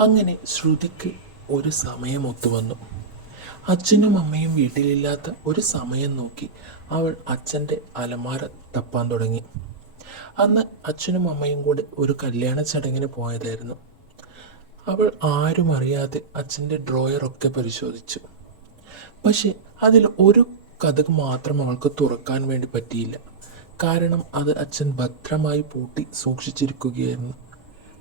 അങ്ങനെ ശ്രുതിക്ക് ഒരു സമയം ഒത്തുവന്നു അച്ഛനും അമ്മയും വീട്ടിലില്ലാത്ത ഒരു സമയം നോക്കി അവൾ അച്ഛന്റെ അലമാര തപ്പാൻ തുടങ്ങി. അന്ന് അച്ഛനും അമ്മയും കൂടെ ഒരു കല്യാണ ചടങ്ങിന് പോയതായിരുന്നു. അവൾ ആരും അറിയാതെ അച്ഛന്റെ ഡ്രോയറൊക്കെ പരിശോധിച്ചു. പക്ഷെ അതിൽ ഒരു കഥക് മാത്രം അവൾക്ക് തുറക്കാൻ വേണ്ടി പറ്റിയില്ല. കാരണം അത് അച്ഛൻ ഭദ്രമായി പൂട്ടി സൂക്ഷിച്ചിരിക്കുകയായിരുന്നു.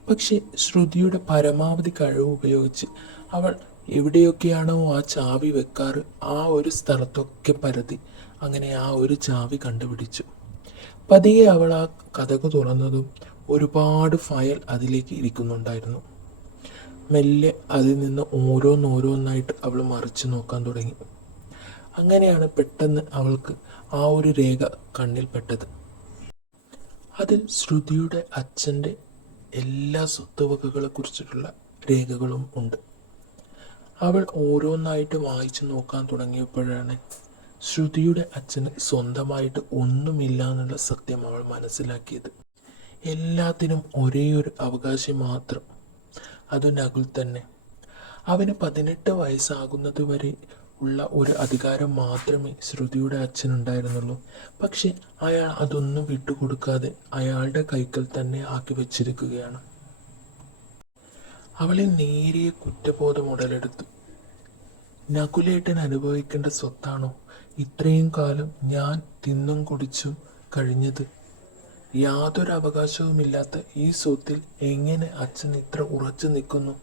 പക്ഷെ ശ്രുതിയുടെ പരമാവധി കഴിവ് ഉപയോഗിച്ച് അവൾ എവിടെയൊക്കെയാണോ ആ ചാവി വെക്കാറ് ആ ഒരു സ്ഥലത്തൊക്കെ പരതി അങ്ങനെ ആ ഒരു ചാവി കണ്ടുപിടിച്ചു. പതിയെ അവൾ ആ കഥക് തുറന്നതും ഒരുപാട് ഫയൽ അതിലേക്ക് ഇരിക്കുന്നുണ്ടായിരുന്നു. മെല്ലെ അതിൽ നിന്ന് ഓരോന്നോരോന്നായിട്ട് അവൾ മറിച്ചു നോക്കാൻ തുടങ്ങി. അങ്ങനെയാണ് പെട്ടെന്ന് അവൾക്ക് ആ ഒരു രേഖ കണ്ണിൽപ്പെട്ടത് അതിൽ ശ്രുതിയുടെ അച്ഛന്റെ എല്ലാ സ്വത്തുവകകളെ കുറിച്ചിട്ടുള്ള രേഖകളും ഉണ്ട്. അവൾ ഓരോന്നായിട്ട് വായിച്ചു നോക്കാൻ തുടങ്ങിയപ്പോഴാണ് ശ്രുതിയുടെ അച്ഛന് സ്വന്തമായിട്ട് ഒന്നുമില്ല എന്നുള്ള സത്യം അവൾ മനസ്സിലാക്കിയത്. എല്ലാത്തിനും ഒരേ ഒരു അവകാശം മാത്രം. അത് നകുൽ തന്നെ. അവന് പതിനെട്ട് വയസ്സാകുന്നത് വരെ ഉള്ള ഒരു അധികാരം മാത്രമേ ശ്രുതിയുടെ അച്ഛനുണ്ടായിരുന്നുള്ളൂ. പക്ഷെ അയാൾ അതൊന്നും വിട്ടുകൊടുക്കാതെ അയാളുടെ കൈക്കൽ തന്നെ ആക്കി വെച്ചിരിക്കുകയാണ്. അവളെ നേരിയ കുറ്റബോധം ഉടലെടുത്തു. നകുലേട്ടൻ അനുഭവിക്കേണ്ട സ്വത്താണോ? ഇത്രയും കാലം ഞാൻ തിന്നും കുടിച്ചും കഴിഞ്ഞത്. യാതൊരു അവകാശവുമില്ലാത്ത ഈ സ്വത്തിൽ എങ്ങനെ അച്ഛൻ ഇത്ര ഉറച്ചു നിൽക്കുന്നു?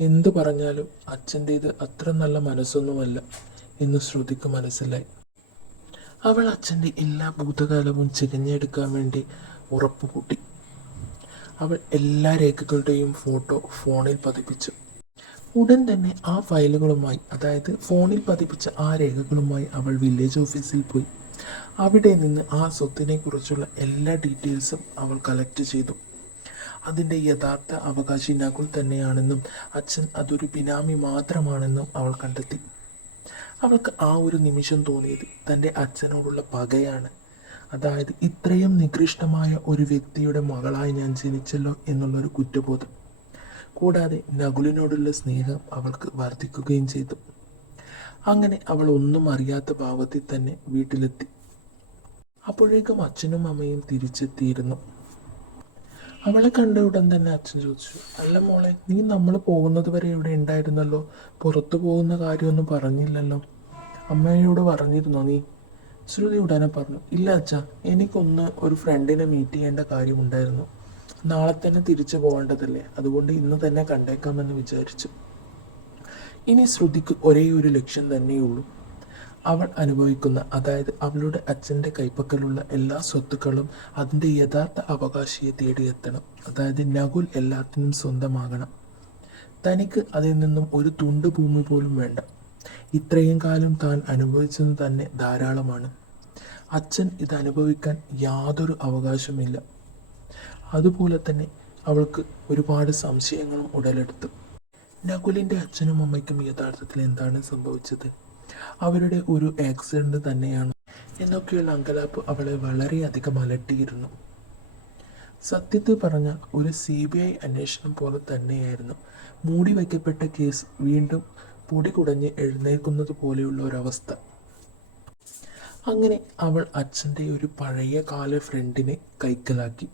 എന്തു പറഞ്ഞാലും അച്ഛന്റേത് അത്ര നല്ല മനസ്സൊന്നുമല്ല എന്ന് ശ്രുതിക്ക് മനസ്സിലായി. അവൾ അച്ഛന്റെ എല്ലാ ഭൂതകാലവും ചികഞ്ഞെടുക്കാൻ വേണ്ടി ഉറപ്പ് കൂട്ടി. അവൾ എല്ലാ രേഖകളുടെയും ഫോട്ടോ ഫോണിൽ പതിപ്പിച്ചു. ഉടൻ തന്നെ ആ ഫയലുകളുമായി അതായത് ഫോണിൽ പതിപ്പിച്ച ആ രേഖകളുമായി അവൾ വില്ലേജ് ഓഫീസിൽ പോയി. അവിടെ നിന്ന് ആ സ്വത്തിനെ കുറിച്ചുള്ള എല്ലാ ഡീറ്റെയിൽസും അവൾ കളക്ട് ചെയ്തു. അതിന്റെ യഥാർത്ഥ അവകാശി നകുൽ തന്നെയാണെന്നും അച്ഛൻ അതൊരു ബിനാമി മാത്രമാണെന്നും അവൾ കണ്ടെത്തി. അവൾക്ക് ആ ഒരു നിമിഷം തോന്നിയത് തന്റെ അച്ഛനോടുള്ള പകയാണ്. അതായത് ഇത്രയും നികൃഷ്ടമായ ഒരു വ്യക്തിയുടെ മകളായി ഞാൻ ജനിച്ചല്ലോ എന്നുള്ളൊരു കുറ്റബോധം. കൂടാതെ നകുലിനോടുള്ള സ്നേഹം അവൾക്ക് വർദ്ധിക്കുകയും ചെയ്തു. അങ്ങനെ അവൾ ഒന്നും അറിയാത്ത ഭാവത്തിൽ തന്നെ വീട്ടിലെത്തി. അപ്പോഴേക്കും അച്ഛനും അമ്മയും തിരിച്ചെത്തിയിരുന്നു. അവളെ കണ്ട ഉടൻ തന്നെ അച്ഛൻ ചോദിച്ചു അല്ല മോളെ നീ നമ്മൾ പോകുന്നത് വരെ ഇവിടെ ഉണ്ടായിരുന്നല്ലോ? പുറത്തു പോകുന്ന കാര്യമൊന്നും പറഞ്ഞില്ലല്ലോ. അമ്മയോട് പറഞ്ഞിരുന്നോ നീ? ശ്രുതി ഉടനെ പറഞ്ഞു ഇല്ല അച്ഛ എനിക്കൊന്ന് ഒരു ഫ്രണ്ടിനെ മീറ്റ് ചെയ്യേണ്ട കാര്യമുണ്ടായിരുന്നു. നാളെ തന്നെ തിരിച്ചു പോകേണ്ടതല്ലേ അതുകൊണ്ട് ഇന്ന് തന്നെ കണ്ടേക്കാമെന്ന് വിചാരിച്ചു. ഇനി ശ്രുതിക്ക് ഒരേ ഒരു ലക്ഷ്യം തന്നെയുള്ളൂ. അവൾ അനുഭവിക്കുന്ന അതായത് അവളുടെ അച്ഛന്റെ കൈപ്പക്കലുള്ള എല്ലാ സ്വത്തുക്കളും അതിന്റെ യഥാർത്ഥ അവകാശിയെ തേടിയെത്തണം. അതായത് നകുൽ എല്ലാത്തിനും സ്വന്തമാകണം. തനിക്ക് അതിൽ നിന്നും ഒരു തുണ്ട് ഭൂമി പോലും വേണ്ട. ഇത്രയും കാലം താൻ അനുഭവിച്ചത് തന്നെ ധാരാളമാണ്. അച്ഛൻ ഇത് അനുഭവിക്കാൻ യാതൊരു അവകാശമില്ല അതുപോലെ തന്നെ അവൾക്ക് ഒരുപാട് സംശയങ്ങളും ഉടലെടുത്തു. നകുലിന്റെ അച്ഛനും അമ്മയ്ക്കും യഥാർത്ഥത്തിൽ എന്താണ് സംഭവിച്ചത്? അവരുടെ ഒരു ആക്സിഡന്റ് തന്നെയാണ്. എന്നൊക്കെയുള്ള അങ്കലാപ്പ് അവളെ വളരെയധികം അലട്ടിയിരുന്നു. സത്യത്തിൽ പറഞ്ഞ ഒരു സി ബി ഐ അന്വേഷണം പോലെ തന്നെയായിരുന്നു. മൂടി വയ്ക്കപ്പെട്ട കേസ് വീണ്ടും പൊടി കുടഞ്ഞ് എഴുന്നേൽക്കുന്നത് പോലെയുള്ള ഒരവസ്ഥ. അങ്ങനെ അവൾ അച്ഛന്റെ ഒരു പഴയ കാല ഫ്രണ്ടിനെ കൈക്കലാക്കി.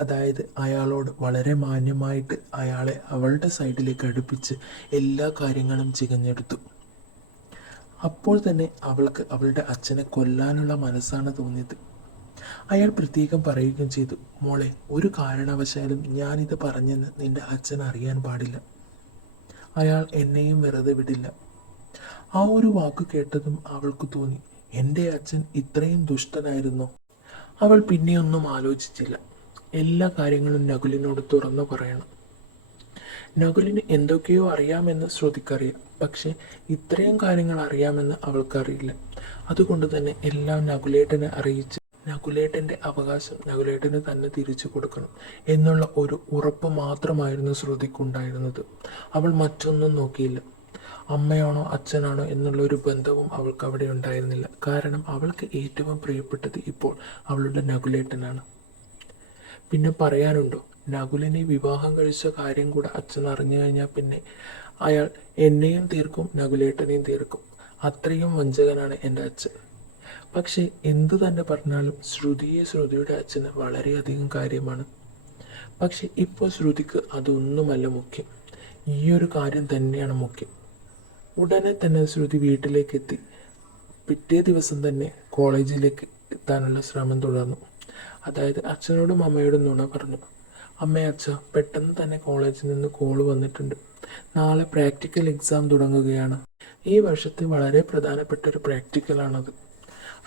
അതായത് അയാളോട് വളരെ മാന്യമായിട്ട് അയാളെ അവളുടെ സൈഡിലേക്ക് അടുപ്പിച്ച് എല്ലാ കാര്യങ്ങളും ചികഞ്ഞെടുത്തു. അപ്പോൾ തന്നെ അവൾക്ക് അവളുടെ അച്ഛനെ കൊല്ലാനുള്ള മനസ്സാണ് തോന്നിയത്. അയാൾ പ്രത്യേകം പറയുകയും ചെയ്തു മോളെ ഒരു കാരണവശാലും ഞാനിത് പറഞ്ഞെന്ന് നിന്റെ അച്ഛൻ അറിയാൻ പാടില്ല. അയാൾ എന്നെയും വെറുതെ വിടില്ല. ആ ഒരു വാക്ക് കേട്ടതും അവൾക്ക് തോന്നി എന്റെ അച്ഛൻ ഇത്രയും ദുഷ്ടനായിരുന്നോ? അവൾ പിന്നെയൊന്നും ആലോചിച്ചില്ല. എല്ലാ കാര്യങ്ങളും നകുലിനോട് തുറന്നു പറയണം. നകുലിന് എന്തൊക്കെയോ അറിയാമെന്ന് ശ്രുതിക്കറിയാം പക്ഷെ ഇത്രയും കാര്യങ്ങൾ അറിയാമെന്ന് അവൾക്കറിയില്ല. അതുകൊണ്ട് തന്നെ എല്ലാം നകുലേട്ടനെ അറിയിച്ച് നകുലേട്ടന്റെ അവകാശം നകുലേട്ടന് തന്നെ തിരിച്ചു കൊടുക്കണം എന്നുള്ള ഒരു ഉറപ്പ് മാത്രമായിരുന്നു ശ്രുതിക്കുണ്ടായിരുന്നത്. അവൾ മറ്റൊന്നും നോക്കിയില്ല. അമ്മയാണോ അച്ഛനാണോ എന്നുള്ള ഒരു ബന്ധവും അവൾക്ക് അവിടെ ഉണ്ടായിരുന്നില്ല. കാരണം അവൾക്ക് ഏറ്റവും പ്രിയപ്പെട്ടത് ഇപ്പോൾ അവളുടെ നകുലേട്ടനാണ്. പിന്നെ പറയാനുണ്ടോ? നകുലിനെ വിവാഹം കഴിച്ച കാര്യം കൂടെ അച്ഛൻ അറിഞ്ഞു കഴിഞ്ഞാൽ പിന്നെ അയാൾ എന്നെയും തീർക്കും നകുലേട്ടനെയും തീർക്കും. അത്രയും വഞ്ചകനാണ് എന്റെ അച്ഛൻ. പക്ഷേ എന്തു തന്നെ പറഞ്ഞാലും ശ്രുതിയെ ശ്രുതിയുടെ അച്ഛന് വളരെയധികം കാര്യമാണ്. പക്ഷെ ഇപ്പോൾ ശ്രുതിക്ക് അതൊന്നുമല്ല മുഖ്യം. ഈ ഒരു കാര്യം തന്നെയാണ് മുഖ്യം. ഉടനെ തന്നെ ശ്രുതി വീട്ടിലേക്ക് എത്തി പിറ്റേ ദിവസം തന്നെ കോളേജിലേക്ക് എത്താനുള്ള ശ്രമം തുടർന്നു. അതായത് അച്ഛനോടും അമ്മയോടും നുണ പറഞ്ഞു. അമ്മ അച്ഛ പെട്ടെന്ന് തന്നെ കോളേജിൽ നിന്ന് കോൾ വന്നിട്ടുണ്ട്. നാളെ പ്രാക്ടിക്കൽ എക്സാം തുടങ്ങുകയാണ്. ഈ വർഷത്തെ വളരെ പ്രധാനപ്പെട്ട ഒരു പ്രാക്ടിക്കലാണത്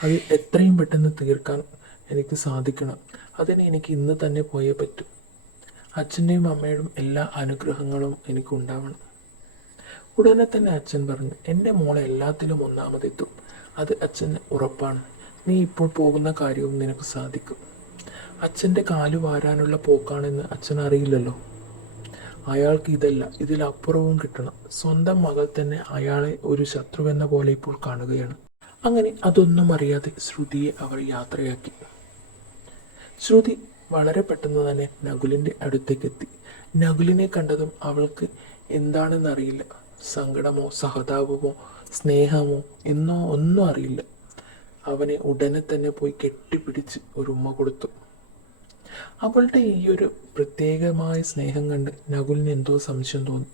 അത് എത്രയും പെട്ടെന്ന് തീർക്കാൻ എനിക്ക് സാധിക്കണം. അതിന് എനിക്ക് ഇന്ന് തന്നെ പോയേ പറ്റൂ. അച്ഛന്റെയും അമ്മയുടെയും എല്ലാ അനുഗ്രഹങ്ങളും എനിക്കുണ്ടാവണം ഉടനെ തന്നെ അച്ഛൻ പറഞ്ഞു എന്റെ മോളെ എല്ലാത്തിലും ഒന്നാമതെത്തും. അത് അച്ഛന് ഉറപ്പാണ്. നീ ഇപ്പോൾ പോകുന്ന കാര്യവും നിനക്ക് സാധിക്കും. അച്ഛന്റെ കാൽ വാരാനുള്ള പോക്കാണെന്ന് അച്ഛൻ അറിയില്ലല്ലോ അയാൾക്ക് ഇതല്ല ഇതിലപ്പുറവും കിട്ടണം. സ്വന്തം മകൾ തന്നെ അയാളെ ഒരു ശത്രുവെന്ന പോലെ ഇപ്പോൾ കാണുകയാണ്. അങ്ങനെ അതൊന്നും അറിയാതെ ശ്രുതിയെ അവർ യാത്രയാക്കി. ശ്രുതി വളരെ പെട്ടെന്ന് തന്നെ നകുലിന്റെ അടുത്തേക്ക് എത്തി നകുലിനെ കണ്ടതും അവൾക്ക് എന്താണെന്നറിയില്ല. സങ്കടമോ സഹതാപമോ സ്നേഹമോ എന്നോ ഒന്നും അറിയില്ല. അവനെ ഉടനെ തന്നെ പോയി കെട്ടിപ്പിടിച്ച് ഒരു ഉമ്മ കൊടുത്തു. അവളുടെ ഈ ഒരു പ്രത്യേകമായ സ്നേഹം കണ്ട് നകുലിന് എന്തോ സംശയം തോന്നി.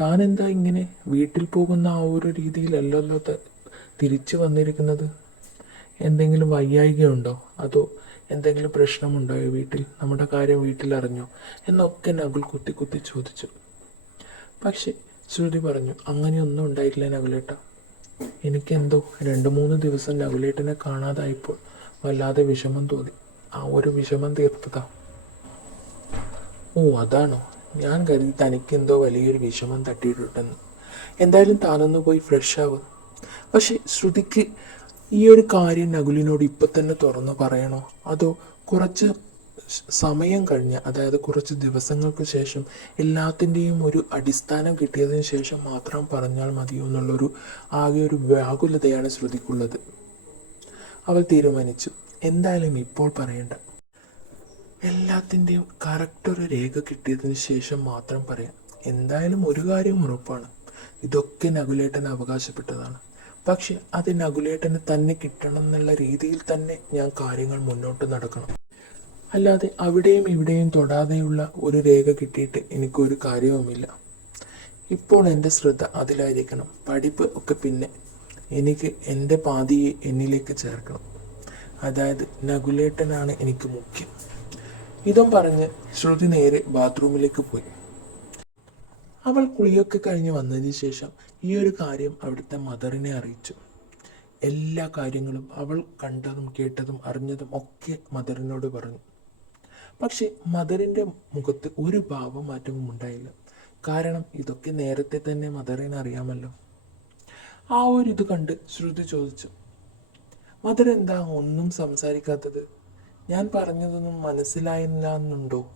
താൻ എന്താ ഇങ്ങനെ വീട്ടിൽ പോകുന്ന ആ ഒരു രീതിയിലല്ലല്ലോ തിരിച്ചു വന്നിരിക്കുന്നത്? എന്തെങ്കിലും വയ്യായികയുണ്ടോ? അതോ എന്തെങ്കിലും പ്രശ്നമുണ്ടോ വീട്ടിൽ? നമ്മുടെ കാര്യം വീട്ടിൽ അറിഞ്ഞോ എന്നൊക്കെ നകുൽ കുത്തി കുത്തി ചോദിച്ചു. പക്ഷെ ശ്രുതി പറഞ്ഞു അങ്ങനെയൊന്നും ഉണ്ടായിട്ടില്ല നകുലേട്ട. എനിക്കെന്തോ രണ്ട് മൂന്ന് ദിവസം നകുലേട്ടനെ കാണാതായപ്പോൾ വല്ലാതെ വിഷമം തോന്നി. ആ ഒരു വിഷമം തീർത്തതാ. ഓ അതാണോ? ഞാൻ കരുതി തനിക്കെന്തോ വലിയൊരു വിഷമം തട്ടിയിട്ടുണ്ടെന്ന്. എന്തായാലും താനൊന്ന് പോയി ഫ്രഷ് ആവുക പക്ഷെ ശ്രുതിക്ക് ഈ ഒരു കാര്യം നകുലിനോട് ഇപ്പൊ തന്നെ തുറന്നു പറയണോ? അതോ കുറച്ച് സമയം കഴിഞ്ഞ് അതായത് കുറച്ച് ദിവസങ്ങൾക്ക് ശേഷം എല്ലാത്തിന്റെയും ഒരു അടിസ്ഥാനം കിട്ടിയതിന് ശേഷം മാത്രം പറഞ്ഞാൽ മതിയോ എന്നുള്ളൊരു ആകെ ഒരു വ്യാകുലതയാണ് ശ്രുതിക്കുള്ളത്. അവൾ തീരുമാനിച്ചു. എന്തായാലും ഇപ്പോൾ പറയണ്ട. എല്ലാത്തിന്റെയും കറക്റ്റ് ഒരു രേഖ കിട്ടിയതിന് ശേഷം മാത്രം പറയാം. എന്തായാലും ഒരു കാര്യം ഉറപ്പാണ്. ഇതൊക്കെ നകുലേട്ടൻ അവകാശപ്പെട്ടതാണ്. പക്ഷെ അത് നകുലേട്ടന് തന്നെ കിട്ടണം എന്നുള്ള രീതിയിൽ തന്നെ ഞാൻ കാര്യങ്ങൾ മുന്നോട്ട് നടക്കണം. അല്ലാതെ അവിടെയും ഇവിടെയും തൊടാതെയുള്ള ഒരു രേഖ കിട്ടിയിട്ട് എനിക്കൊരു കാര്യവുമില്ല. ഇപ്പോൾ എന്റെ ശ്രദ്ധ അതിലായിരിക്കണം. പഠിപ്പ് ഒക്കെ പിന്നെ എനിക്ക് എന്റെ പാതിയെ എന്നിലേക്ക് ചേർക്കണം. അതായത് നകുലേട്ടനാണ് എനിക്ക് മുഖ്യം. ഇതും പറഞ്ഞ് ശ്രുതി നേരെ ബാത്റൂമിലേക്ക് പോയി. അവൾ കുളിയൊക്കെ കഴിഞ്ഞ് വന്നതിന് ശേഷം ഈ ഒരു കാര്യം അവിടുത്തെ മദറിനെ അറിയിച്ചു. എല്ലാ കാര്യങ്ങളും അവൾ കണ്ടതും കേട്ടതും അറിഞ്ഞതും ഒക്കെ മദറിനോട് പറഞ്ഞു. പക്ഷെ മദറിന്റെ മുഖത്ത് ഒരു ഭാവമാറ്റവും ഉണ്ടായില്ല. കാരണം ഇതൊക്കെ നേരത്തെ തന്നെ മദറിന് അറിയാമല്ലോ. ആ ഒരു ഇത് കണ്ട് ശ്രുതി ചോദിച്ചു മദർ എന്താ ഒന്നും സംസാരിക്കാത്തത്? ഞാൻ പറഞ്ഞതൊന്നും മനസ്സിലായില്ല എന്നുണ്ടോ?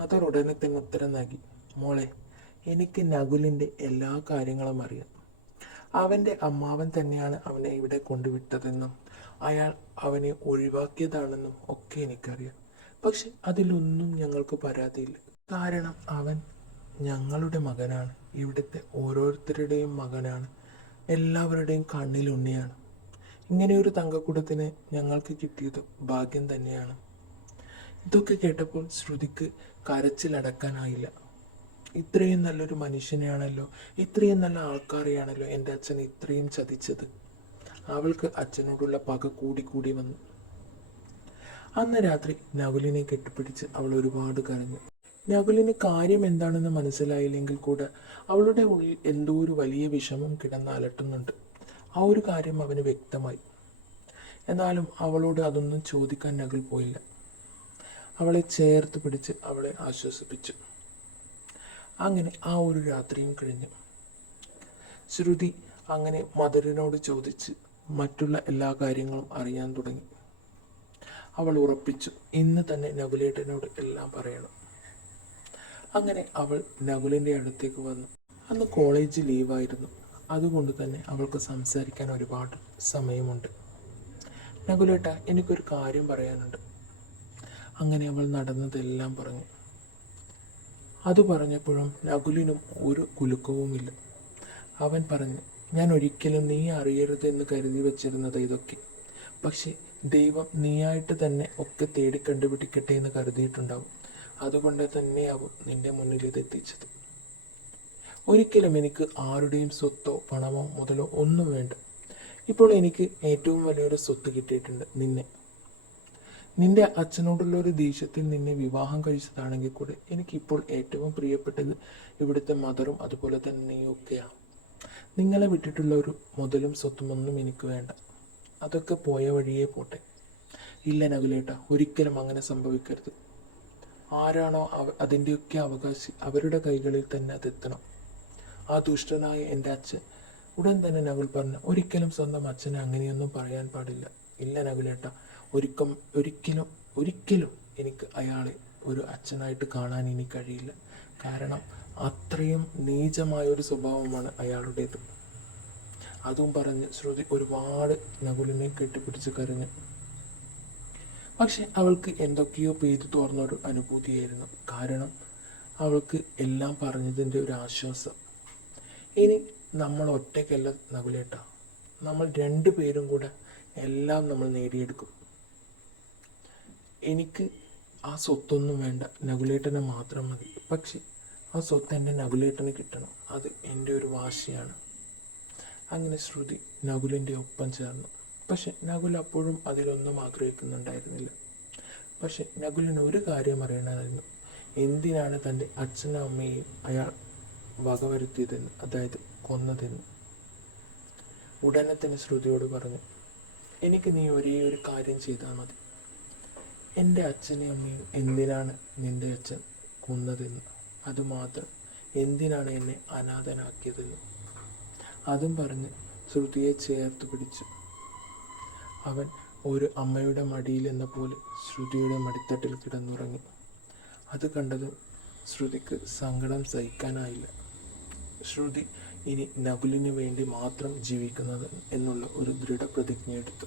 മദർ ഉടനെ തന്നെ ഉത്തരം നൽകി മോളെ എനിക്ക് നകുലിന്റെ എല്ലാ കാര്യങ്ങളും അറിയാം. അവന്റെ അമ്മാവൻ തന്നെയാണ് അവനെ ഇവിടെ കൊണ്ടുവിട്ടതെന്നും അയാൾ അവനെ ഒഴിവാക്കിയതാണെന്നും ഒക്കെ എനിക്കറിയാം. പക്ഷെ അതിലൊന്നും ഞങ്ങൾക്ക് പരാതിയില്ല. കാരണം അവൻ ഞങ്ങളുടെ മകനാണ്. ഇവിടുത്തെ ഓരോരുത്തരുടെയും മകനാണ്. എല്ലാവരുടെയും കണ്ണിലുണ്ണിയാണ് ഇങ്ങനെ ഒരു തങ്കക്കുടത്തിന് ഞങ്ങൾക്ക് കിട്ടിയത് ഭാഗ്യം തന്നെയാണ്. ഇതൊക്കെ കേട്ടപ്പോൾ ശ്രുതിക്ക് കരച്ചിലടക്കാനായില്ല ഇത്രയും നല്ലൊരു മനുഷ്യനെയാണല്ലോ ഇത്രയും നല്ല ആൾക്കാരെയാണല്ലോ എന്റെ അച്ഛൻ ഇത്രയും ചതിച്ചത്. അവൾക്ക് അച്ഛനോടുള്ള പക കൂടി കൂടി വന്നു. അന്ന് രാത്രി നവലിനെ കെട്ടിപ്പിടിച്ച് അവൾ ഒരുപാട് കരഞ്ഞു. നകുലിന് കാര്യം എന്താണെന്ന് മനസ്സിലായില്ലെങ്കിൽ കൂടെ അവളുടെ ഉള്ളിൽ എന്തോ ഒരു വലിയ വിഷമം കിടന്ന് അലട്ടുന്നുണ്ട്. ആ ഒരു കാര്യം അവന് വ്യക്തമായി. എന്നാലും അവളോട് അതൊന്നും ചോദിക്കാൻ നകുൽ പോയില്ല. അവളെ ചേർത്ത് പിടിച്ച് അവളെ ആശ്വസിപ്പിച്ചു. അങ്ങനെ ആ ഒരു രാത്രിയും കഴിഞ്ഞു. ശ്രുതി അങ്ങനെ മധുരനോട് ചോദിച്ച് മറ്റുള്ള എല്ലാ കാര്യങ്ങളും അറിയാൻ തുടങ്ങി. അവൾ ഉറപ്പിച്ചു ഇന്ന് തന്നെ നകുലേട്ടനോട് എല്ലാം പറയണം. അങ്ങനെ അവൾ നകുലിന്റെ അടുത്തേക്ക് വന്നു. അന്ന് കോളേജ് ലീവായിരുന്നു അതുകൊണ്ട് തന്നെ അവൾക്ക് സംസാരിക്കാൻ ഒരുപാട് സമയമുണ്ട്. നകുലേട്ട എനിക്കൊരു കാര്യം പറയാനുണ്ട്. അങ്ങനെ അവൾ നടന്നതെല്ലാം പറഞ്ഞു. അത് പറഞ്ഞപ്പോഴും നകുലിനും ഒരു കുലുക്കവുമില്ല. അവൻ പറഞ്ഞു ഞാൻ ഒരിക്കലും നീ അറിയരുത് എന്ന് കരുതി വച്ചിരുന്നത് ഇതൊക്കെ. പക്ഷെ ദൈവം നീയായിട്ട് തന്നെ ഒക്കെ തേടി കണ്ടുപിടിക്കട്ടെ എന്ന് കരുതിയിട്ടുണ്ടാവും. അതുകൊണ്ട് തന്നെയാവും നിന്റെ മുന്നിൽ ഇത് എത്തിച്ചത്. ഒരിക്കലും എനിക്ക് ആരുടെയും സ്വത്തോ പണമോ മുതലോ ഒന്നും വേണ്ട. ഇപ്പോൾ എനിക്ക് ഏറ്റവും വലിയൊരു സ്വത്ത് കിട്ടിയിട്ടുണ്ട് നിന്നെ. നിന്റെ അച്ഛനോടുള്ള ഒരു ദേഷ്യത്തിൽ നിന്നെ വിവാഹം കഴിച്ചതാണെങ്കിൽ കൂടെ എനിക്കിപ്പോൾ ഏറ്റവും പ്രിയപ്പെട്ടത് ഇവിടുത്തെ മദറും അതുപോലെ തന്നെ നിങ്ങളെ വിട്ടിട്ടുള്ള ഒരു മുതലും സ്വത്തും ഒന്നും എനിക്ക് വേണ്ട. അതൊക്കെ പോയ വഴിയേ പോട്ടെ. ഇല്ല നകുലേട്ട ഒരിക്കലും അങ്ങനെ സംഭവിക്കരുത്. ആരാണോ അതിന്റെയൊക്കെ അവകാശി അവരുടെ കൈകളിൽ തന്നെ അതെത്തണം ആ ദുഷ്ടനായ എന്റെ അച്ഛൻ ഉടൻ തന്നെ നകുൽ പറഞ്ഞു ഒരിക്കലും സ്വന്തം അച്ഛനെ അങ്ങനെയൊന്നും പറയാൻ പാടില്ല. ഇല്ല നകുലേട്ട ഒരിക്കം ഒരിക്കലും ഒരിക്കലും എനിക്ക് അയാളെ ഒരു അച്ഛനായിട്ട് കാണാൻ ഇനി കഴിയില്ല. കാരണം അത്രയും നീചമായ ഒരു സ്വഭാവമാണ് അയാളുടേത്. അതും പറഞ്ഞ് ശ്രുതി ഒരുപാട് നകുലിനെ കെട്ടിപ്പിടിച്ച് കരഞ്ഞു. പക്ഷെ അവൾക്ക് എന്തൊക്കെയോ പെയ്തു തോർന്നൊരു അനുഭൂതിയായിരുന്നു. കാരണം അവൾക്ക് എല്ലാം പറഞ്ഞതിന്റെ ഒരു ആശ്വാസം. ഇനി നമ്മൾ ഒറ്റയ്ക്കല്ല നകുലേട്ട. നമ്മൾ രണ്ടു പേരും കൂടെ എല്ലാം നമ്മൾ നേടിയെടുക്കും. എനിക്ക് ആ സ്വത്തൊന്നും വേണ്ട. നകുലേട്ടനെ മാത്രം മതി. പക്ഷെ ആ സ്വത്ത് എന്റെ നകുലേട്ടന് കിട്ടണം. അത് എന്റെ ഒരു വാശിയാണ്. അങ്ങനെ ശ്രുതി നകുലിന്റെ ഒപ്പം ചേർന്നു. പക്ഷെ നകുൽ അപ്പോഴും അതിലൊന്നും ആഗ്രഹിക്കുന്നുണ്ടായിരുന്നില്ല. പക്ഷെ നകുലിന് ഒരു കാര്യം അറിയണമായിരുന്നു. എന്തിനാണ് തന്റെ അച്ഛനും അമ്മയും അയാൾ വകവരുത്തിയതെന്ന് അതായത് കൊന്നതെന്ന്? ഉടനെ തന്നെ ശ്രുതിയോട് പറഞ്ഞു എനിക്ക് നീ ഒരേ ഒരു കാര്യം ചെയ്താൽ മതി. എന്റെ അച്ഛനെയും അമ്മയും എന്തിനാണ് നിന്റെ അച്ഛൻ കൊന്നതെന്ന്? അതുമാത്രം എന്തിനാണ് എന്നെ അനാഥനാക്കിയതെന്ന്? അതും പറഞ്ഞ് ശ്രുതിയെ ചേർത്ത് പിടിച്ചു. അവൻ ഒരു അമ്മയുടെ മടിയിൽ എന്ന പോലെ ശ്രുതിയുടെ മടിത്തട്ടിൽ കിടന്നുറങ്ങി. അത് കണ്ടതും ശ്രുതിക്ക് സങ്കടം സഹിക്കാനായില്ല. ശ്രുതി ഇനി നകുലിന് വേണ്ടി മാത്രം ജീവിക്കുന്നത് എന്നുള്ള ഒരു ദൃഢപ്രതിജ്ഞ എടുത്തു